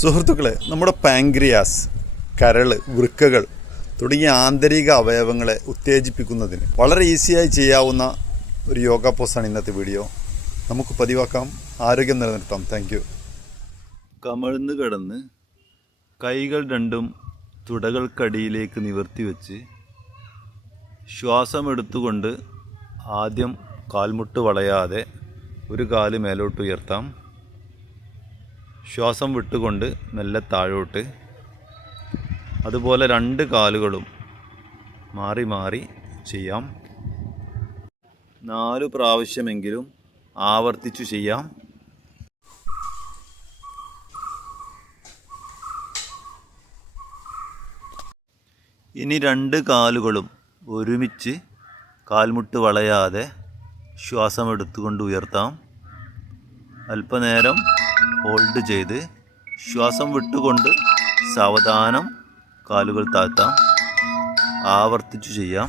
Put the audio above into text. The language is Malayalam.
സുഹൃത്തുക്കളെ, നമ്മുടെ പാൻക്രിയാസ്, കരൾ, വൃക്കകൾ തുടങ്ങിയ ആന്തരിക അവയവങ്ങളെ ഉത്തേജിപ്പിക്കുന്നതിന് വളരെ ഈസിയായി ചെയ്യാവുന്ന ഒരു യോഗ പോസാണ് ഇന്നത്തെ വീഡിയോ. നമുക്ക് പതിവാക്കാം, ആരോഗ്യം നിലനിർത്താം. Thank you. കമഴ്ന്ന് കിടന്ന് കൈകൾ രണ്ടും തുടകൾക്കടിയിലേക്ക് നിവർത്തി വെച്ച് ശ്വാസമെടുത്തുകൊണ്ട് ആദ്യം കാൽമുട്ട് വളയാതെ ഒരു കാല് മേലോട്ട് ഉയർത്താം. ശ്വാസം വിട്ടുകൊണ്ട് മെല്ലെ താഴോട്ട്. അതുപോലെ രണ്ട് കാലുകളും മാറി മാറി ചെയ്യാം. 4 പ്രാവശ്യമെങ്കിലും ആവർത്തിച്ചു ചെയ്യാം. ഇനി രണ്ട് കാലുകളും ഒരുമിച്ച് കാൽമുട്ട് വളയാതെ ശ്വാസമെടുത്തുകൊണ്ട് ഉയർത്താം. അല്പനേരം ഹോൾഡ് ചെയ്ത് ശ്വാസം വിട്ടുകൊണ്ട് സാവധാനം കാലുകൾ താഴ്ത്താം. ആവർത്തിച്ചു ചെയ്യാം.